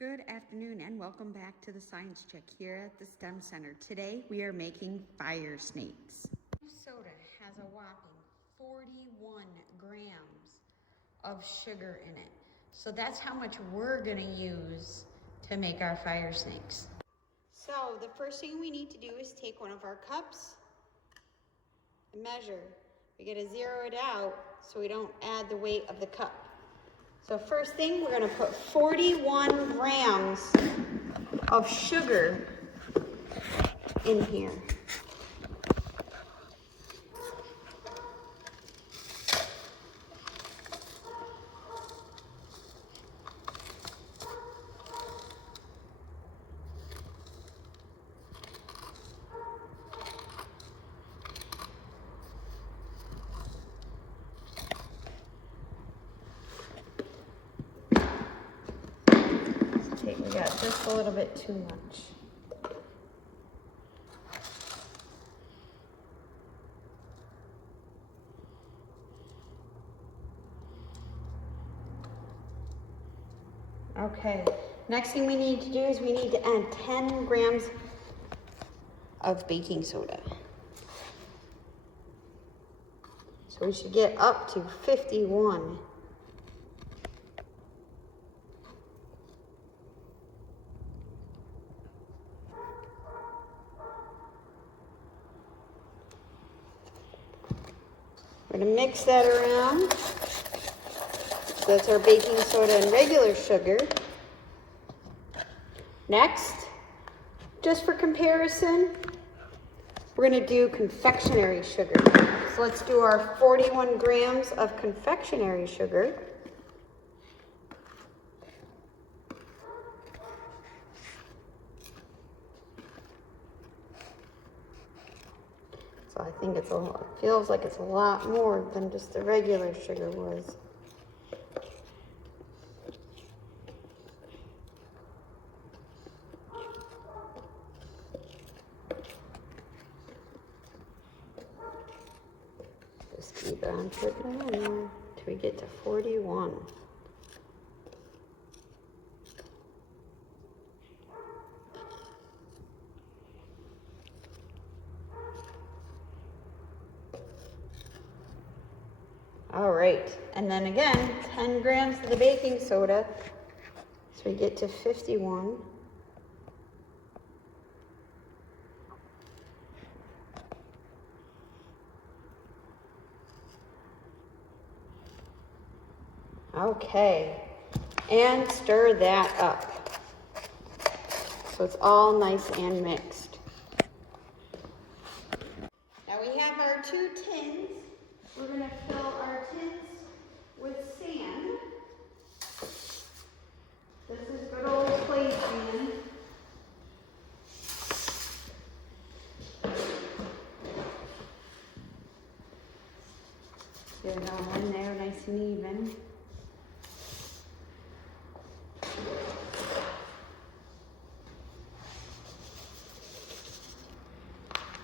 Good afternoon and welcome back to the Science Check here at the STEM Center. Today we are making fire snakes. Soda has a whopping 41 grams of sugar in it. So that's how much we're gonna use to make our fire snakes. So the first thing we need to do is take one of our cups and measure. We gotta zero it out so we don't add the weight of the cup. So first thing, we're gonna put 41 grams of sugar in here. We got just a little bit too much. Okay, next thing we need to do is we need to add 10 grams of baking soda. So we should get up to 51. We're gonna mix that around. So that's our baking soda and regular sugar. Next, just for comparison, we're gonna do confectionery sugar. So let's do our 41 grams of confectionery sugar. So I think it feels like it's a lot more than just the regular sugar was. Just keep on putting it in there till we get to 41. All right, and then again, 10 grams of the baking soda, so we get to 51. Okay, and stir that up so it's all nice and mixed. Now we have our 2 tins. We're going to fill our tins with sand. This is good old clay sand. Get it all in there nice and even.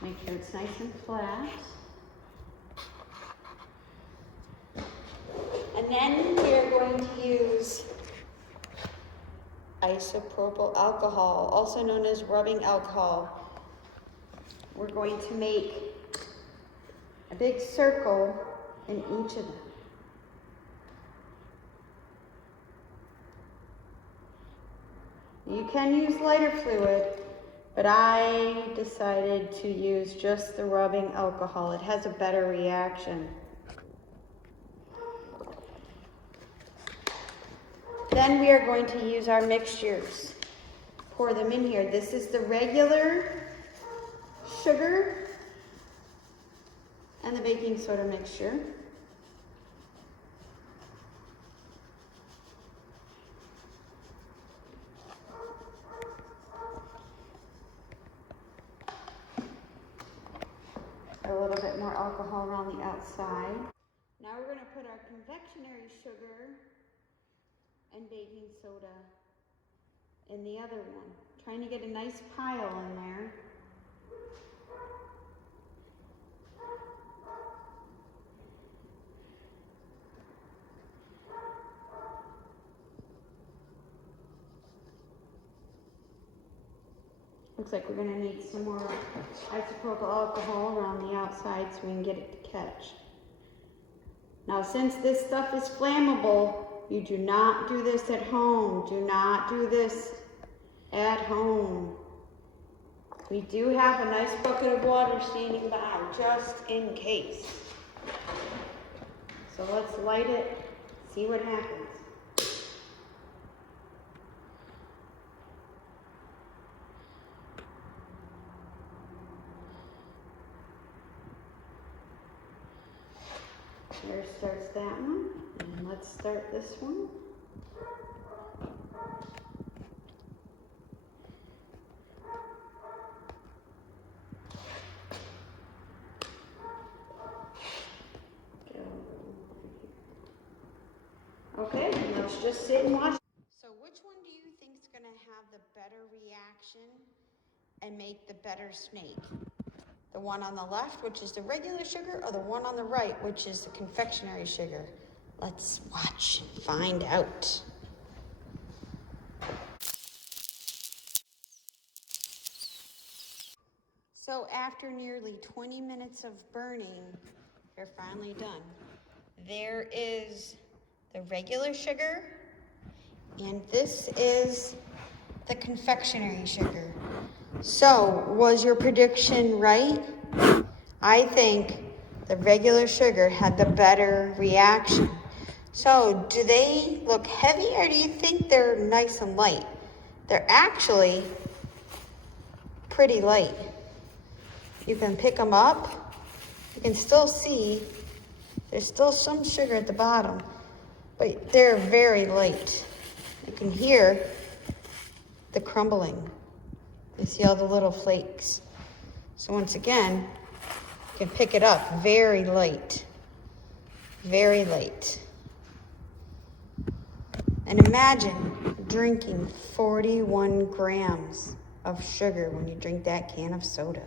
Make sure it's nice and flat. And then we are going to use isopropyl alcohol, also known as rubbing alcohol. We're going to make a big circle in each of them. You can use lighter fluid, but I decided to use just the rubbing alcohol. It has a better reaction. Then we are going to use our mixtures. Pour them in here. This is the regular sugar and the baking soda mixture. A little bit more alcohol around the outside. Now we're going to put our confectionery sugar and baking soda in the other one. Trying to get a nice pile in there. Looks like we're gonna need some more isopropyl alcohol around the outside so we can get it to catch. Now, since this stuff is flammable, you do not do this at home. Do not do this at home. We do have a nice bucket of water standing by, just in case. So let's light it, see what happens. There starts that one, and let's start this one. Okay, let's just sit and watch. So which one do you think is gonna have the better reaction and make the better snake? The one on the left, which is the regular sugar, or the one on the right, which is the confectionery sugar? Let's watch and find out. So after nearly 20 minutes of burning, they're finally done. There is the regular sugar, and this is the confectionery sugar. So, was your prediction right? I think the regular sugar had the better reaction. So, do they look heavy, or do you think they're nice and light? They're actually pretty light. You can pick them up. You can still see there's still some sugar at the bottom, but they're very light. You can hear the crumbling. You see all the little flakes. So once again, you can pick it up, very light, very light. And imagine drinking 41 grams of sugar when you drink that can of soda.